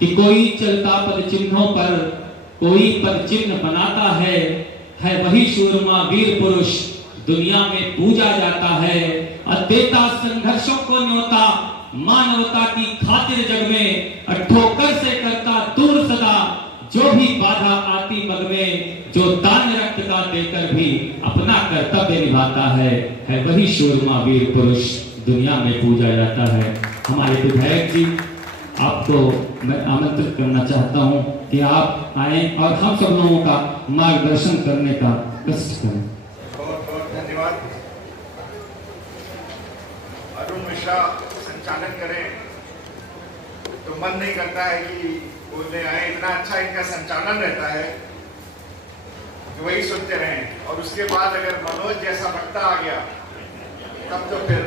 कि कोई चलता पद चिन्हों पर कोई पद चिन्ह बनाता है वही सूरमा वीर पुरुष दुनिया में पूजा जाता है। और देता संघर्षों को न्योता मानवता की खातिर जग में, ठोकर से करता दूर सदा जो भी बाधा आती मग में, जो दान रक्त का देकर भी अपना कर्तव्य निभाता है वही सूरमा वीर पुरुष दुनिया में पूजा जाता है। हमारे विधायक जी, आपको मैं आमंत्रित करना चाहता हूं कि आप आए और हम सब लोगों का मार्गदर्शन करने का कष्ट करें। बहुत बहुत धन्यवाद। अरुण मिश्रा संचालन करें तो मन नहीं करता है कि बोलने आए, इतना अच्छा इनका संचालन रहता है कि वही सुनते रहें। और उसके बाद अगर मनोज जैसा वक्ता आ गया तब तो फिर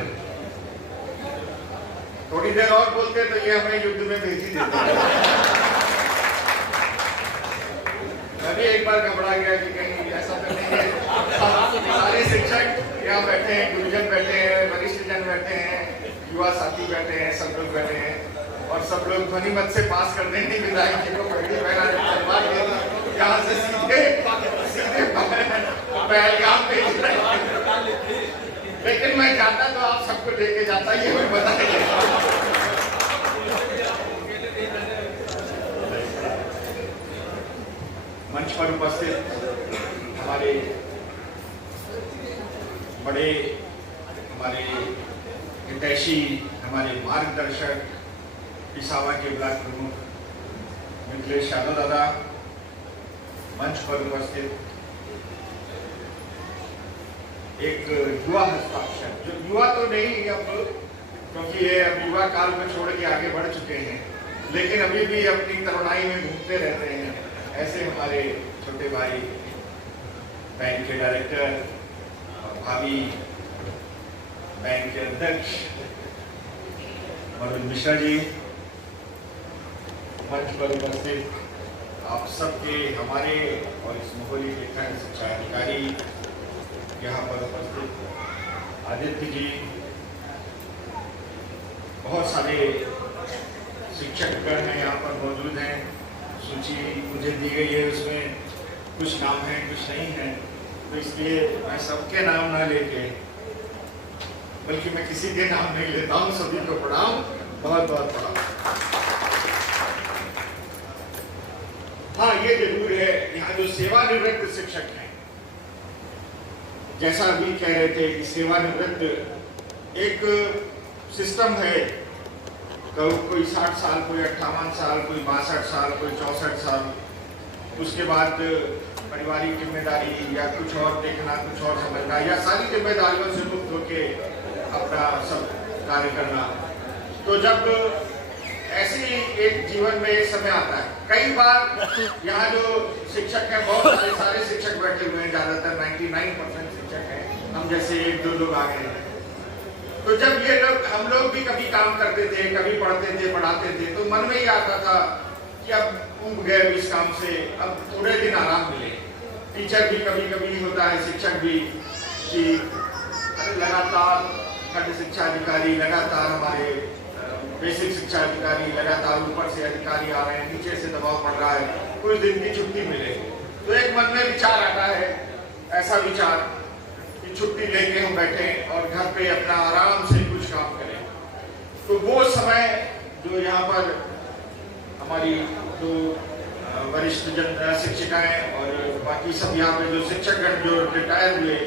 थोड़ी देर और बोलते तो ये हमें युद्ध में भेज ही देते। मैं भी एक बार घबरा गया कि कहीं ऐसा तो नहीं है। सारे शिक्षक यहाँ बैठे हैं, गुरुजन बैठे हैं, वरिष्ठ जन बैठे हैं, युवा साथी बैठे हैं, सब लोग बैठे हैं और सब लोग ध्वनि मत से पास कर देंगे विधायक जी को पगड़ी पहना के यहाँ से सीधे पहलगाम भेज रहे। लेकिन मैं चाहता तो आप सबको लेके जाता, ये मैं बताइए। मंच पर उपस्थित हमारे बड़े, हमारे हितैषी, हमारे मार्गदर्शक, पिसावा के ब्लॉक प्रमुख मिथिलेश यादव दादा, मंच पर उपस्थित एक युवा हस्ताक्षर, जो युवा तो नहीं अब, क्योंकि ये अब युवा काल में छोड़ के आगे बढ़ चुके हैं, लेकिन अभी भी अपनी तरुणाई में घूमते रहते हैं। ऐसे हमारे छोटे भाई बैंक के डायरेक्टर और भाभी बैंक के अध्यक्ष अरुण मिश्रा जी, मंच पर उपस्थित आप सबके, हमारे और इस मोहल्ले के खंड शिक्षा अधिकारी यहाँ पर उपस्थित आदित्य जी, बहुत सारे शिक्षकगण हैं यहाँ पर मौजूद हैं। सूची मुझे दी गई है, उसमें कुछ नाम हैं कुछ नहीं हैं, तो इसलिए मैं सबके नाम ना लेके, बल्कि मैं किसी के नाम नहीं लेता हूँ। सभी को प्रणाम, बहुत बहुत प्रणाम। हाँ, ये जरूर है, यहाँ जो सेवानिवृत्त शिक्षक हैं, जैसा अभी कह रहे थे कि सेवानिवृत्त एक सिस्टम है, कोई 60 साल, कोई 58 साल, कोई 62 साल, कोई 64 साल, उसके बाद पारिवारिक जिम्मेदारी या कुछ और देखना, कुछ और समझना, या सारी जिम्मेदारियों से मुक्त होके अपना सब कार्य करना। तो जब ऐसी एक जीवन में एक समय आता है, कई बार यहाँ जो शिक्षक हैं, बहुत सारे शिक्षक बैठे हुए हैं, ज्यादातर 99% शिक्षक हैं, हम जैसे 1-2 लोग आ गए हैं। तो जब ये लोग, हम लोग भी कभी काम करते थे, कभी पढ़ते थे, पढ़ाते थे, तो मन में ही आता था कि अब ऊब गए इस काम से, अब थोड़े दिन आराम मिले। टीचर भी कभी कभी होता है, शिक्षक भी, कि लगातार खंड शिक्षा अधिकारी, लगातार हमारे बेसिक शिक्षा अधिकारी, लगातार ऊपर से अधिकारी आ रहे हैं, नीचे से दबाव पड़ रहा है, कुछ दिन की छुट्टी मिले तो एक मन में विचार आता है, ऐसा विचार कि छुट्टी लेके हम बैठे और घर पे अपना आराम से कुछ काम करें। तो वो समय जो यहाँ पर हमारी जो वरिष्ठ जन शिक्षिकाएं और बाकी सब यहाँ पे जो शिक्षकगण जो रिटायर हुए,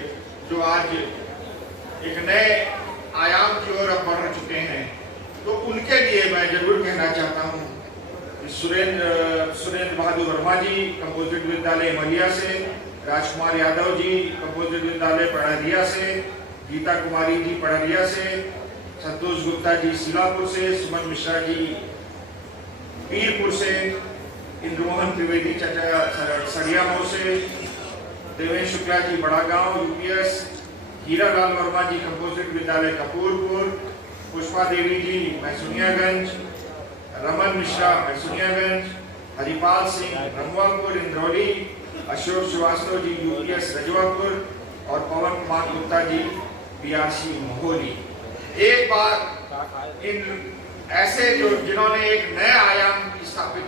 जो आज एक नए आयाम की ओर अब बढ़ चुके हैं, तो उनके लिए मैं जरूर कहना चाहता हूँ। सुरेंद्र बहादुर वर्मा जी, कंपोजिट विद्यालय मलिया से, राजकुमार यादव जी, कंपोजिट विद्यालय पढ़रिया से, गीता कुमारी जी पढ़रिया से, संतोष गुप्ता जी सिलापुर से, सुमन मिश्रा जी वीरपुर से, इंद्रमोहन त्रिवेदी चाचा सरियामऊ से, देवेश शुक्ला जी बड़ा गांव यूपीएस, हीरालाल वर्मा जी कंपोजिट विद्यालय कपूरपुर, पुष्पा देवी जी मैसुनियागंज, रमन मिश्रा मैसुनियागंज, हरिपाल सिंह रंगवापुर इंद्रौली, अशोक श्रीवास्तव जी यूपीएस रजवापुर और पवन कुमार गुप्ता जी बीआरसी मोहली। एक बार इन ऐसे जो जिन्होंने एक नया आयाम स्थापित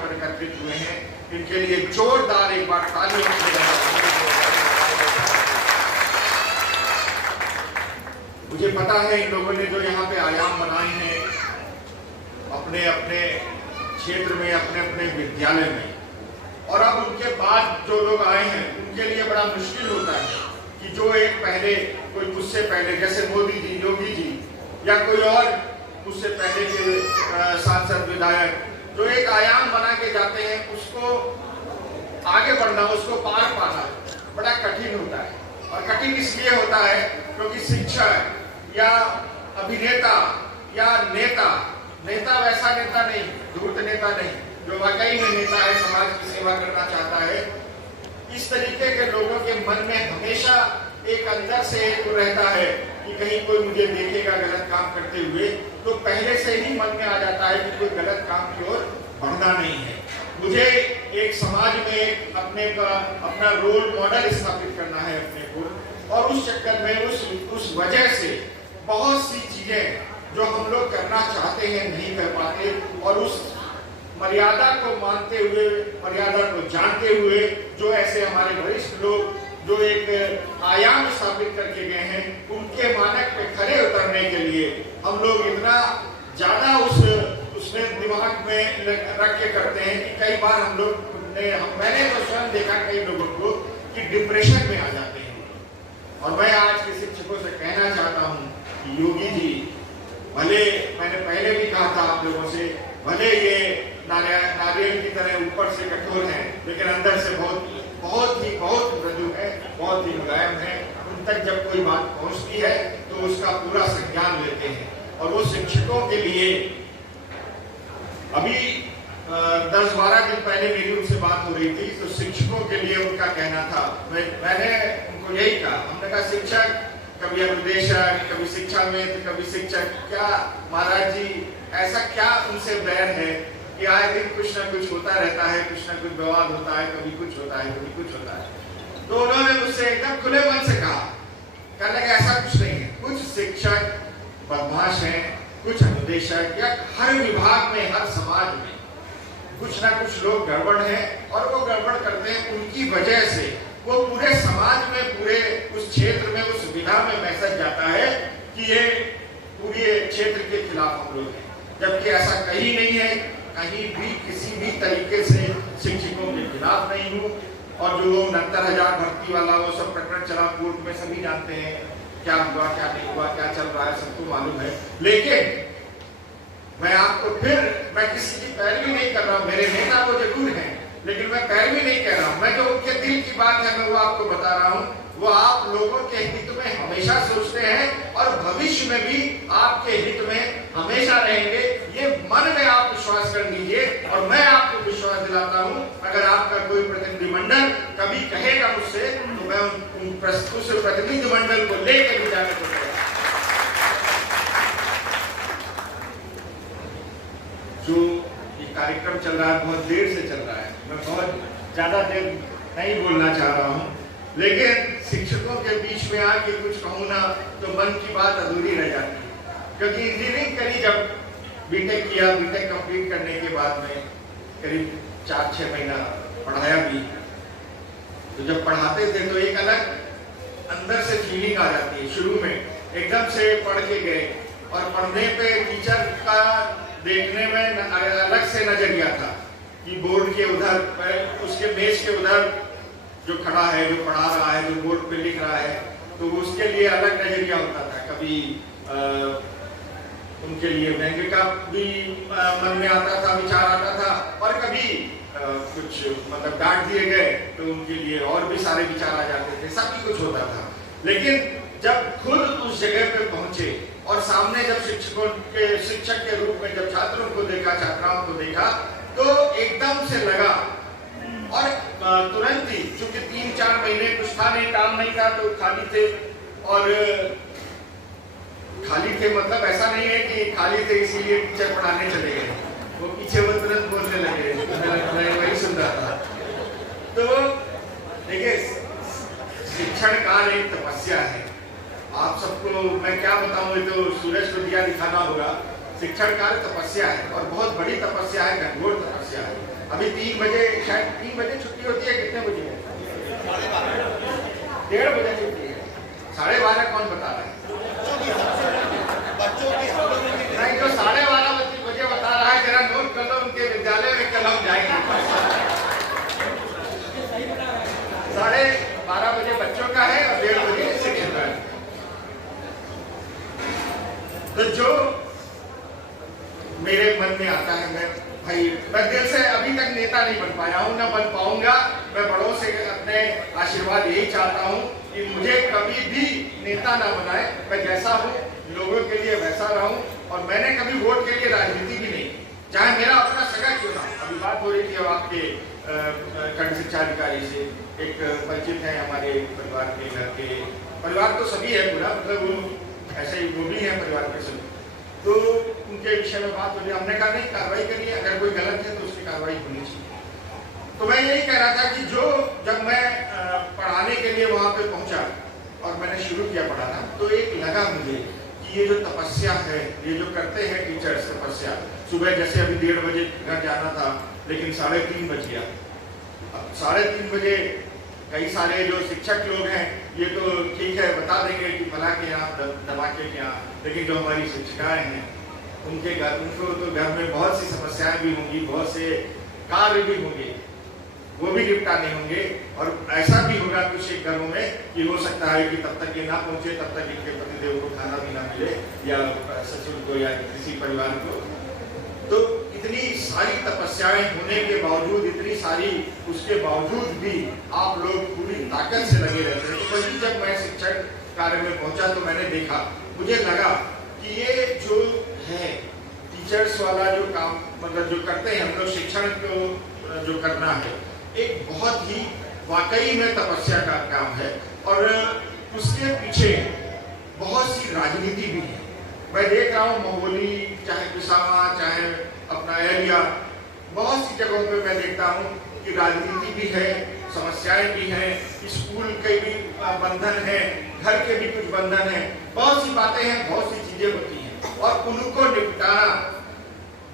पर एकत्रित हुए हैं, इनके लिए जोरदार एक बार तालियों से। मुझे पता है इन लोगों ने जो यहाँ पे आयाम बनाए हैं अपने अपने क्षेत्र में, अपने अपने विद्यालय में, और अब उनके बाद जो लोग आए हैं उनके लिए बड़ा मुश्किल होता है कि जो एक पहले कोई मुझसे पहले जैसे मोदी जी, योगी जी या कोई और मुझसे पहले के सांसद विधायक जो एक आयाम बना के जाते हैं, उसको आगे बढ़ना, उसको पार पाना बड़ा कठिन होता है। और कठिन इसलिए होता है क्योंकि शिक्षक या अभिनेता या नेता वैसा नेता नहीं, धूर्त नेता नहीं, जो वाकई में नेता है, समाज की सेवा करना चाहता है, इस तरीके के लोगों के मन में हमेशा एक अंदर से एक रहता है कि कहीं कोई मुझे देखेगा गलत काम करते हुए, तो पहले से ही मन में आ जाता है कि कोई गलत काम की ओर बढ़ना नहीं है। मुझे एक समाज में अपना रोल मॉडल स्थापित करना है अपने को, और उस चक्कर में उस वजह से बहुत सी चीजें जो हम लोग करना चाहते हैं नहीं कर पाते, और उस मर्यादा को मानते हुए, मर्यादा को जानते हुए जो ऐसे हमारे वरिष्ठ लोग जो एक आयाम स्थापित करके गए हैं, उनके मानक पे खरे उतरने के लिए हम लोग इतना ज्यादा उसमें दिमाग में रख के करते हैं कि कई बार मैंने तो स्वयं देखा कई लोगों को कि डिप्रेशन में आ जाते हैं। और मैं आज के शिक्षकों से कहना चाहता हूँ कि योगी जी, भले मैंने पहले भी कहा था आप लोगों से, भले ये नारियल की तरह ऊपर से कठोर हैं, लेकिन अंदर से बहुत मृदु है, बहुत ही मुलायम है। उन तक जब कोई बात पहुंचती है तो उसका पूरा संज्ञान लेते हैं। और वो शिक्षकों के लिए अभी 10-12 दिन पहले मेरी उनसे बात हो रही थी, तो शिक्षकों के लिए उनका कहना था, मैंने उनको यही कहा, हमने कहा शिक्षक कभी अनुदेशक, कभी शिक्षा मित्र, कभी शिक्षक, क्या महाराज जी ऐसा क्या उनसे बैर है कि आए दिन कुछ ना कुछ होता रहता है, कुछ ना कुछ विवाद होता है, कभी कुछ होता है, कभी कुछ होता है। तो उन्होंने मुझसे एकदम खुले मन से कहा, कहने का ऐसा कुछ नहीं है, कुछ शिक्षक बदमाश हैं, कुछ अनुदेशक या हर विभाग में, हर समाज में कुछ ना कुछ लोग गड़बड़ हैं, और वो गड़बड़ करते हैं, उनकी वजह से वो पूरे समाज में, पूरे उस क्षेत्र में, उस विधा में मैसेज जाता है कि ये पूरे क्षेत्र के खिलाफ हम लोग हैं, जबकि ऐसा कहीं नहीं है, कहीं भी किसी भी तरीके से शिक्षकों के खिलाफ नहीं हूँ। और जो 69,000 भर्ती वाला वो सब प्रकरण चला कोर्ट में, सभी जानते हैं क्या हुआ, क्या नहीं हुआ, क्या चल रहा है, सबको मालूम है। लेकिन मैं किसी की पैरवी नहीं कर रहा हूँ, मेरे नेता वो जरूर हैं, लेकिन मैं पैरवी नहीं कह रहा हूँ। मैं जो उनके दिल की बात है मैं वो आपको बता रहा हूँ। वो आप लोगों के हित में हमेशा सोचते हैं और भविष्य में भी आपके हित में हमेशा रहेंगे, ये मन में आप विश्वास कर लीजिए। और मैं आपको विश्वास दिलाता हूँ, अगर आपका कोई प्रतिनिधिमंडल कभी कहेगा मुझसे, तो मैं उस प्रतिनिधिमंडल को लेकर भी जाने को तैयार। जो ये कार्यक्रम चल रहा है बहुत देर से चल रहा है, मैं बहुत ज्यादा देर नहीं बोलना चाह रहा हूँ, लेकिन शिक्षकों के बीच में आके कुछ कहूँ ना तो मन की बात अधूरी रह जाती है। क्योंकि इंजीनियरिंग करी, जब बीटेक किया, बीटेक कंप्लीट करने के बाद में करीब 4-6 महीना पढ़ाया भी, तो जब पढ़ाते थे तो एक अलग अंदर से फीलिंग आ जाती है। शुरू में एकदम से पढ़ के गए और पढ़ने पे टीचर का देखने में अलग से नजरिया था कि बोर्ड के उधर, उसके मेज के उधर जो खड़ा है, जो पढ़ा रहा है, जो बोर्ड पे लिख रहा है, तो उसके लिए अलग नजरिया होता था। कभी उनके लिए व्यंग्य का भी मन में आता था, विचार आता था, और कभी कुछ मतलब डांट दिए गए तो उनके लिए और भी सारे विचार आ जाते थे, सब कुछ होता था। लेकिन जब खुद उस जगह पे पहुंचे और सामने जब शिक्षक के रूप में जब छात्रों को देखा, छात्राओं को देखा, तो एकदम से लगा। और तुरंत ही, चूंकि 3-4 महीने कुछ था नहीं, काम नहीं था, तो खाली थे। और खाली थे मतलब ऐसा नहीं है कि खाली थे इसीलिए टीचर पढ़ाने चले गए, वो पीछे वो तुरंत बोलने लगे, मैं वही सुन रहा था। तो देखिए, शिक्षण कार्य एक तपस्या है। आप सबको मैं क्या बताऊं, ये तो सूरज को दिया दिखाना होगा। शिक्षण कार्य तपस्या है, और बहुत बड़ी तपस्या है, घनघोर तपस्या है। अभी 3 बजे, शायद 3 बजे छुट्टी होती है, कितने बजे है? 1:30 बजे छुट्टी है। 12:30 कौन बता रहा है? नहीं, जो 12:30 बजे बता रहा है, जरा नोट कर लो, उनके विद्यालय में कल हम जाएंगे। 12:30 बजे बच्चों का है और 1:30 बजे शिक्षक का है। तो जो मेरे मन में आता है, मैं दिल से अभी तक नेता नहीं बन पाया हूं, ना बन पाऊंगा। मैं बड़ों से अपने आशीर्वाद यही चाहता हूं कि मुझे कभी भी नेता ना बनाए। मैं जैसा हूं लोगों के लिए वैसा रहूं, और मैंने कभी वोट के लिए राजनीति भी नहीं, चाहे मेरा अपना सगा क्यों ना। अभी बात हो रही थी आपके खंड शिक्षा अधिकारी से, एक परिचित है हमारे परिवार के, घर के परिवार तो सभी है पूरा, मतलब वो ऐसे ही वो भी है परिवार के सभी, तो उनके विषय में बात हो रही। हमने कहा नहीं, कार्रवाई करिए, अगर कोई गलत है तो उसकी कार्रवाई होनी चाहिए। तो मैं यही कह रहा था कि जब मैं पढ़ाने के लिए वहां पे पहुंचा और मैंने शुरू किया पढ़ाना, तो एक लगा मुझे कि ये जो तपस्या है, ये जो करते हैं टीचर्स तपस्या, सुबह जैसे अभी 1:30 बजे घर जाना था, लेकिन 3:30 बज गया। अब 3:30 बजे कई सारे जो शिक्षक लोग हैं, ये तो ठीक है बता देंगे कि फला के यहाँ, धमाके के यहाँ, लेकिन जो हमारी शिक्षिकाएं हैं उनको तो घर में बहुत सी समस्याएं भी होंगी, बहुत से कार्य भी होंगे, वो भी निपटाने होंगे। और ऐसा भी होगा कुछ एक घरों में कि हो सकता है कि तब तक ये ना पहुंचे, तब तक इनके पतिदेव को खाना भी ना मिले, या ससुर को, या किसी परिवार को। तो इतनी सारी तपस्याएं होने के बावजूद, इतनी सारी उसके बावजूद भी आप लोग पूरी ताकत से लगे रहते हैं। तो वही जब मैं शिक्षक कार्य में पहुंचा तो मैंने देखा, मुझे लगा कि ये जो है टीचर्स वाला जो काम, मतलब जो करते हैं हम लोग, शिक्षण को जो करना है, एक बहुत ही वाकई में तपस्या का काम है। और उसके पीछे बहुत सी राजनीति भी है। मैं देख रहा हूँ महोली, चाहे पिसावा, चाहे अपना एरिया, बहुत सी जगहों पे मैं देखता हूँ कि राजनीति भी है, समस्याएं भी हैं, स्कूल के भी बंधन है, घर के भी कुछ बंधन है, बहुत सी बातें हैं, बहुत सी चीजें होती हैं। और उनको निपटाना,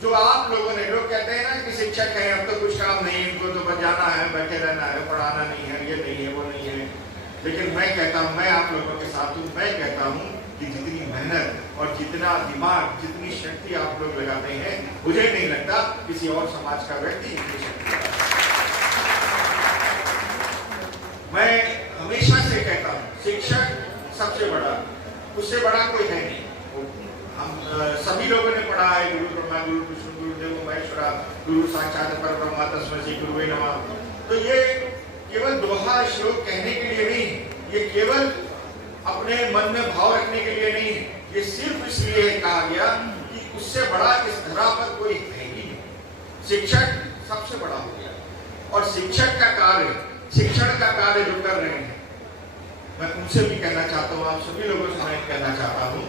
जो आप लोगों ने, लोग कहते हैं ना कि शिक्षक हैं, अब तो कुछ काम नहीं, इनको तो बस जाना है, बैठे रहना है, पढ़ाना नहीं है, ये नहीं है, वो नहीं है। लेकिन मैं कहता हूँ, मैं आप लोगों के साथ हूँ, मैं कहता हूँ कि जितनी मेहनत और जितना दिमाग, जितनी शक्ति आप लोग लगाते हैं, मुझे नहीं लगता किसी और समाज का व्यक्ति इतनी शक्ति। मैं हमेशा से कहता हूँ, शिक्षक सबसे बड़ा, उससे बड़ा कोई है नहीं। हम सभी लोगों ने पढ़ा है, गुरु ब्रह्मा गुरु विष्णु गुरुदेव महेश्वरा, गुरु साक्षात परब्रह्म तस्मै श्री गुरुवे नमः। तो ये केवल दोहा श्लोक कहने के लिए नहीं, ये केवल अपने मन में भाव रखने के लिए नहीं, ये सिर्फ इसलिए कहा गया कि उससे बड़ा इस धरा पर कोई है ही नहीं। शिक्षक सबसे बड़ा हो गया, और शिक्षक का कार्य, शिक्षण का कार्य जो कर रहे हैं, मैं उनसे भी कहना चाहता हूँ, आप सभी लोगों से मैं कहना चाहता हूँ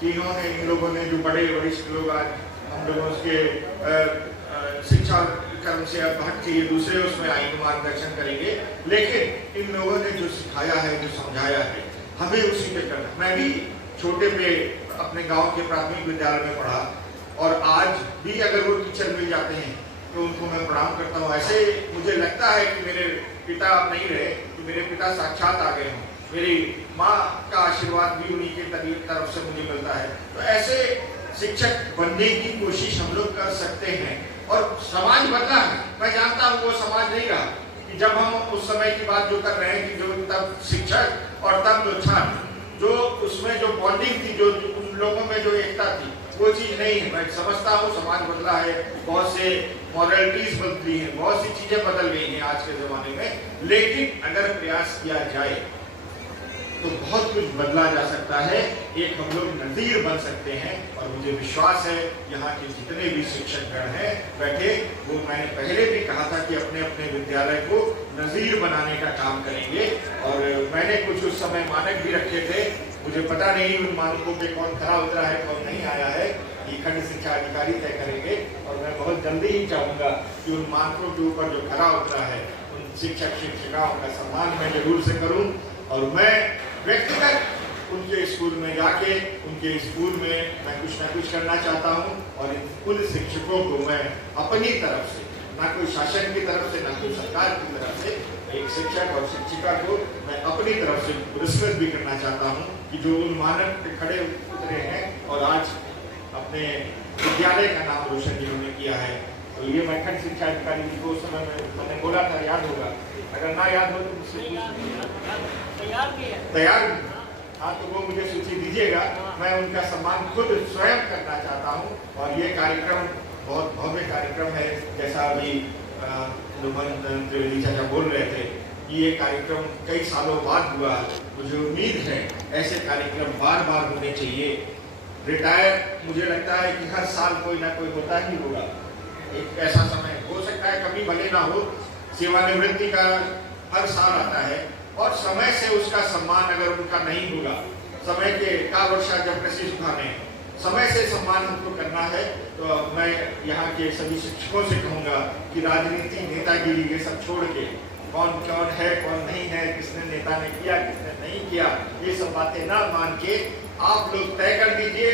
कि इन लोगों ने, जो बड़े वरिष्ठ लोग आज हम लोगों के शिक्षा कर्म से अब हट के ये दूसरे उसमें आएंगे, मार्गदर्शन करेंगे, लेकिन इन लोगों ने जो सिखाया है, जो समझाया है, हमें उसी पे करना। मैं भी छोटे पे अपने गांव के प्राथमिक विद्यालय में पढ़ा, और आज भी अगर वो टीचर मिल जाते हैं तो उनको मैं प्रणाम करता हूँ। ऐसे मुझे लगता है कि मेरे पिता अब नहीं रहे, तो मेरे पिता साक्षात आ गए हों, मेरी माँ का आशीर्वाद भी उन्हीं के तरफ से मुझे मिलता है। तो ऐसे शिक्षक बनने की कोशिश हम लोग कर सकते हैं। और समाज बदला है, मैं जानता हूँ वो समाज नहीं रहा कि जब हम उस समय की बात जो कर रहे हैं कि जो तब शिक्षक और तब जो छात्र, जो उसमें जो बॉन्डिंग थी, जो उन लोगों में जो एकता थी, वो चीज नहीं है। मैं समझता हूँ समाज बदला है, बहुत से मॉरलिटीज बदली हैं, बहुत सी चीजें बदल गई हैं आज के जमाने में, लेकिन अगर प्रयास किया जाए तो बहुत कुछ बदला जा सकता है। एक हम लोग नज़ीर बन सकते हैं, और मुझे विश्वास है यहाँ के जितने भी शिक्षकगण हैं बैठे, वो मैंने पहले भी कहा था कि अपने अपने विद्यालय को नज़ीर बनाने का काम करेंगे। और मैंने कुछ उस समय मानक भी रखे थे, मुझे पता नहीं उन मानकों पे कौन खरा उतरा है, कौन नहीं आया है, ये खंड शिक्षा अधिकारी तय करेंगे। और मैं बहुत जल्दी ही चाहूँगा कि उन मानकों के ऊपर जो खरा उतरा है, उन शिक्षक शिक्षिकाओं का सम्मान मैं जरूर से करूँ। और मैं व्यक्तिगत उनके स्कूल में जाके, उनके स्कूल में मैं कुछ ना कुछ करना चाहता हूँ, और उन शिक्षकों को मैं अपनी तरफ से ना कोई शासन की तरफ से, ना कोई सरकार की तरफ से। एक शिक्षक और शिक्षिका को मैं अपनी तरफ से पुरस्कृत भी करना चाहता हूँ कि जो उन मानक पे खड़े उतरे हैं और आज अपने विद्यालय का नाम रोशन जिन्होंने किया है। तो ये मैं खंड शिक्षा अधिकारी जी को उस समय में मैंने बोला था, याद होगा, अगर ना याद हो तो मुझसे तैयार। हाँ, तो वो मुझे सूची दीजिएगा, मैं उनका सम्मान खुद स्वयं करना चाहता हूँ। और ये कार्यक्रम बहुत भव्य कार्यक्रम है, जैसा अभी त्रिवेदी चाचा बोल रहे थे कि ये कार्यक्रम कई सालों बाद हुआ। मुझे उम्मीद है ऐसे कार्यक्रम बार बार होने चाहिए। रिटायर मुझे लगता है कि हर साल कोई ना कोई होता ही होगा। एक ऐसा समय हो सकता है, कभी भले ना हो, सेवानिवृत्ति का हर साल आता है और समय से उसका सम्मान अगर उनका नहीं होगा, समय के का वर्षा जब कृषि सुखाने समय से सम्मान हमको करना है। तो मैं यहाँ के सभी शिक्षकों से कहूँगा कि राजनीति, नेतागिरी ये सब छोड़ के कौन कौन है, कौन नहीं है, किसने नेता ने किया, किसने नहीं किया, ये सब बातें ना मान के आप लोग तय कर दीजिए,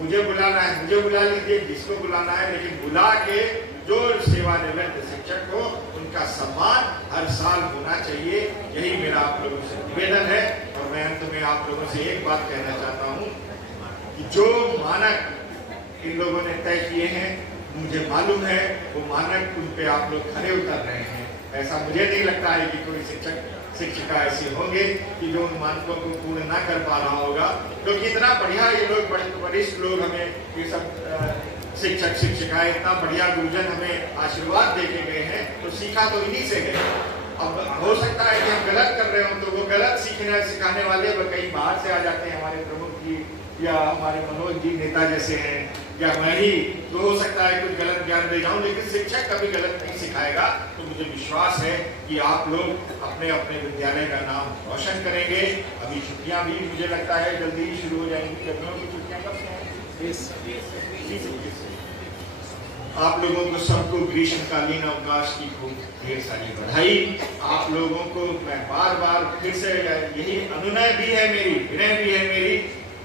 मुझे बुलाना है मुझे बुला लीजिए, जिसको बुलाना है, लेकिन बुला के जो सेवानिवृत्त शिक्षक हो उनका सम्मान हर साल होना चाहिए। यही मेरा आप लोगों से निवेदन है। और मैं अंत में आप लोगों से एक बात कहना चाहता हूँ कि जो मानक इन लोगों ने तय किए हैं, मुझे मालूम है वो मानक उन पे आप लोग खरे उतर रहे हैं। ऐसा मुझे नहीं लगता है कि कोई शिक्षक शिक्षिका ऐसे होंगे कि जो उन मानकों को पूर्ण ना कर पा रहा होगा, क्योंकि इतना बढ़िया ये लोग वरिष्ठ लोग हमें ये सब शिक्षक शिक्षिकाएं इतना बढ़िया गुरुजन हमें आशीर्वाद दे के गए हैं, तो सीखा तो इन्हीं से गए। अब हो सकता है कि हम गलत कर रहे हो, तो वो गलत सीखने सिखाने वाले कहीं बाहर से आ जाते हैं, हमारे प्रमुख जी या हमारे मनोज जी नेता जैसे हैं, या मैं ही, तो हो सकता है कुछ गलत ज्ञान दे जाऊं, लेकिन शिक्षक कभी गलत नहीं सिखाएगा। तो मुझे विश्वास है कि आप लोग अपने अपने विद्यालय का नाम रोशन करेंगे। अभी छुट्टियां भी मुझे लगता है जल्दी ही शुरू हो जाएंगी। गर्मियों की छुट्टियां कब से हैं? आप लोगों को सबको ग्रीष्मकालीन अवकाश की खूब ढेर सारी बधाई। आप लोगों को मैं बार बार फिर से यही अनुनय भी है मेरी, विनय भी है मेरी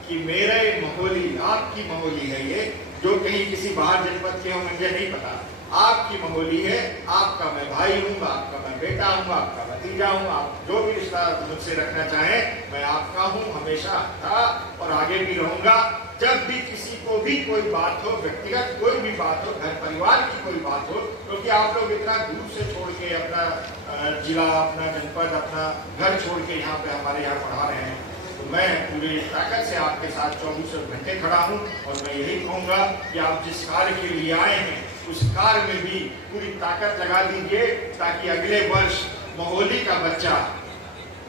कि मेरा महोली आपकी महोली है, ये जो कहीं किसी बाहर जनपद के हो मुझे नहीं पता, आपकी महोली है। आपका मैं भाई हूँ, आपका मैं बेटा हूँ, आपका भतीजा हूँ, आप जो भी रिश्ता मुझसे रखना चाहें मैं आपका हूँ, हमेशा था और आगे भी रहूंगा। जब भी किसी को भी कोई बात हो, व्यक्तिगत कोई भी बात हो, घर परिवार की कोई बात हो, क्योंकि आप लोग इतना दूर से छोड़ के अपना जिला, अपना जनपद, अपना घर छोड़ के यहाँ पे हमारे यहाँ पढ़ा रहे हैं, तो मैं पूरी ताकत से आपके साथ 24 घंटे खड़ा हूँ। और मैं यही कहूँगा कि आप जिस कार्य के लिए आए हैं उस कार्य में भी पूरी ताकत लगा दीजिए, ताकि अगले वर्ष महोली का बच्चा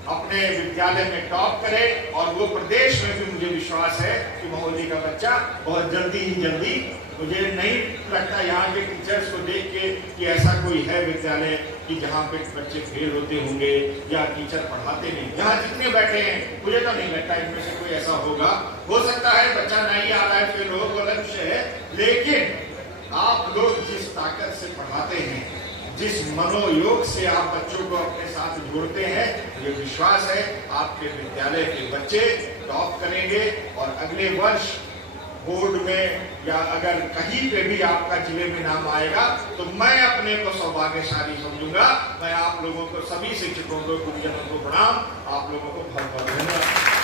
अपने विद्यालय में टॉप करे। और वो प्रदेश में भी मुझे विश्वास है कि महोली का बच्चा बहुत जल्दी, मुझे नहीं लगता यहाँ के टीचर्स को देख के कि ऐसा कोई है विद्यालय कि जहाँ पे बच्चे फेल होते होंगे या टीचर पढ़ाते नहीं। यहाँ जितने बैठे हैं मुझे तो नहीं लगता इनमें से कोई ऐसा होगा। हो सकता है बच्चा नहीं आ रहा है, फेल हो, वो अलग विषय है, लेकिन आप लोग जिस ताकत से पढ़ाते हैं, जिस मनोयोग से आप बच्चों को अपने साथ जोड़ते हैं, ये विश्वास है आपके विद्यालय के बच्चे टॉप करेंगे। और अगले वर्ष बोर्ड में या अगर कहीं पे भी आपका जिले में नाम आएगा तो मैं अपने को सौभाग्यशाली समझूंगा। मैं आप लोगों को, सभी शिक्षकों को, गुरुजनों को प्रणाम, आप लोगों को बहुत बहुत धन्यवाद।